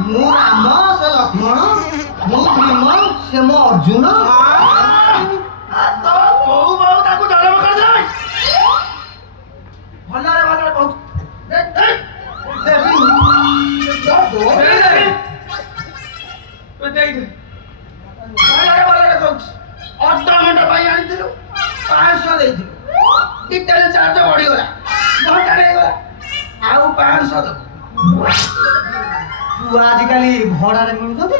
ମୁଁ ରାମ ସେ ଲକ୍ଷ୍ମଣ ମୁଁ ଭୀମ ସେ ମୋ ଅର୍ଜୁନ ତ କୋଉ ବୋଉ ତାକୁ ଜନ୍ମ କରିଦେବେ ଭଲରେ ଭଲରେ କହୁ ଅଧଘଣ୍ଟା ପାଇଁ ଆଣିଥିଲୁ 500 ଦେଇଥିଲୁ ଟିକେଟ ଚାର୍ଜ ବଢିଗଲା ଘଣ୍ଟାରେ ହେଇଗଲା ଆଉ 500 ଦବୁ ତୁ ଆଜିକାଲି ଭଡାରେ ମିଳୁଛନ୍ତି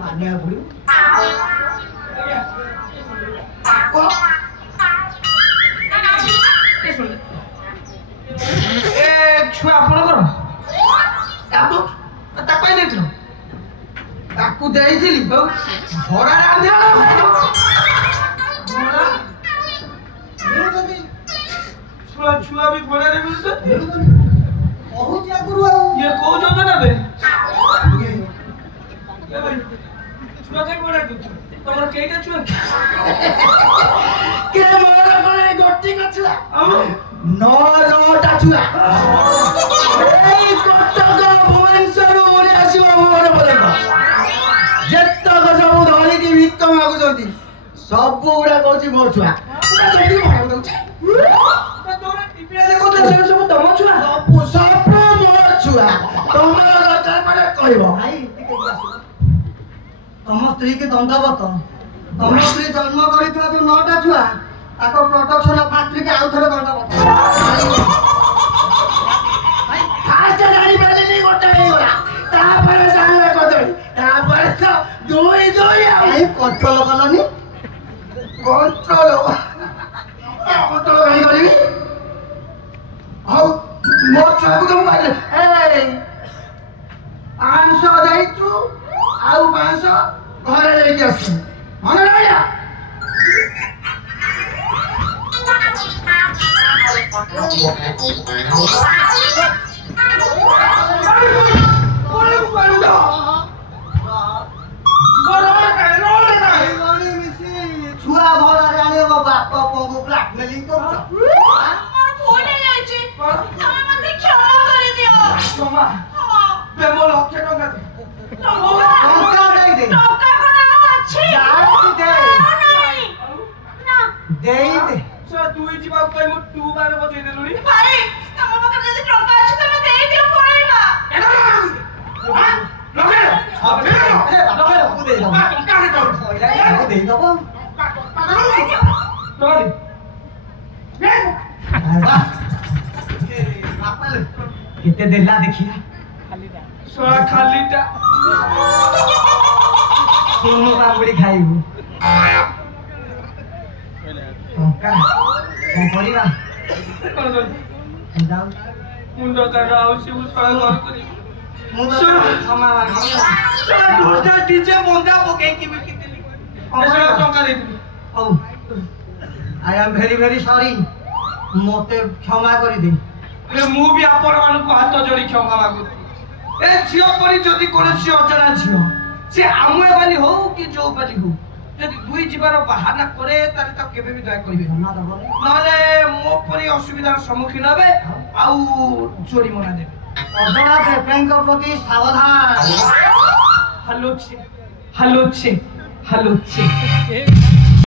ମାନିବାକୁ ପଡିବ ଏ ଛୁଆ ଆପଣଙ୍କର ତାକୁ ପାଇଁ ଦେଇଥିଲ ତାକୁ ଦେଇଥିଲି ଭଡାରେ ଛୁଆ ଛୁଆ ବି ଭଡାରେ ମିଳୁଛନ୍ତି କହୁଛି ଆଗରୁ ଆଉ ଇଏ କୋଉ ଯୋଜନା ବେ ଛୁଆ କାଇଁ ଭଡା ଦଉଛ ତମର କେଇଟା ଛୁଆ କେ ମୋର କଣ ଗୋଟିକ ଛୁଆ 9ଟା ଛୁଆ ଏଇ କଟକ ଭୁବନେଶ୍ୱର ଓଡେ ଆସିବ ମୋର ପର୍ଯ୍ୟନ୍ତ ଯେତକ ସବୁ ଧରିକି ଭିକ ମାଗୁଛନ୍ତି ସବୁ ଗୁଡା କହୁଛି ମୋ ଛୁଆ ସବୁ ତମ ଛୁଆ ସବୁ ମୋ ଛୁଆ ତମର ଦରକାର ମାନେ କହିବ ଭାଇ ତମ ସ୍ତ୍ରୀ କି ଦଣ୍ଡବତ ତମ ସ୍ତ୍ରୀ ଜନ୍ମ କରିଥିବା ଯୋଉ 9ଟା ଛୁଆ ତାଙ୍କ ପ୍ରଡକ୍ସନ ଫ୍ୟାକ୍ଟ୍ରି କି ଆଉ ଥରେ ଦଣ୍ଡବତ ଫାଷ୍ଟ ଜାଣିପାରିଲିନି ଗୋଟେ ହେଇଗଲା ତାପରେ ଜାଣିବା କରିଦେବି ତାପରେ ତ ଦୁଇ ଭାଇ କଣ୍ଟ୍ରୋଲ କଲନି କଣ୍ଟ୍ରୋଲ କାହିଁ କରିବି ଆଉ ମୋ ଛୁଆକୁ ତ ମୁଁ ପାଇଲେ 500 ଦେଇଛୁ ଆଉ 500 ଘରେ ଦେଇକି ଆସିଛୁ ମନେ ରହିଲା ଛୁଆ ଭଡାରେ ଆଣିବ ବାପ ପୁଅକୁ ବ୍ଲାକମେଲିଂ କରୁଛ ମୋ 1,00,000 ଟଙ୍କା ଦେ ଟଙ୍କା ଦେଇଦେ ଦେଇଦେ ଦୁଇ ଯିବାକୁ କହି ମୁଁ 2 ବାର ବଜେଇ ଦେଲୁଣି ଦେଇଦବ କେତେ ଦେଲା ଦେଖିଆ ଖାଲିଟା ସୁନୁ ପାମ୍ପୁଡି ଖାଇବୁ ଟଙ୍କା କଣ କରିବା ମୁଣ୍ଡ କାଟ ଆଉ ସେ ଘର କରିବି ମୁଁ କ୍ଷମା ନିଜେ ମନ୍ଦା ପକେଇକି ବିକିଥିଲି ଟଙ୍କା ଦେଇଥିଲି ହଉ ଆଇ ଆମ୍ ଭେରି ଭେରି ସରି ମତେ କ୍ଷମା କରିଦେ ମୁଁ ବି ଆପଣ ମାନଙ୍କୁ ହାତ ଯୋଡି କ୍ଷମା ମାଗୁଛି ଏ ଝିଅ ପରି ଯଦି କୌଣସି ଅଜଣା ଝିଅ ସେ ଆମେ ବାଲି ହଉ କି ଯୋଉ ବାଲି ହଉ ଯଦି ଦୁଇ ଯିବାର ବାହାନା କରେ ତାହେଲେ ତାକୁ କେବେ ବି ଦୟା କରିବେ ନହେଲେ ମୋ ପରି ଅସୁବିଧାର ସମ୍ମୁଖୀନ ହେବେ ଆଉ ଜୋରିମନା ଦେବେ ଅଜଣା ପ୍ରେମୀଙ୍କ ପ୍ରତି ସାବଧାନ ହାଲୁଛି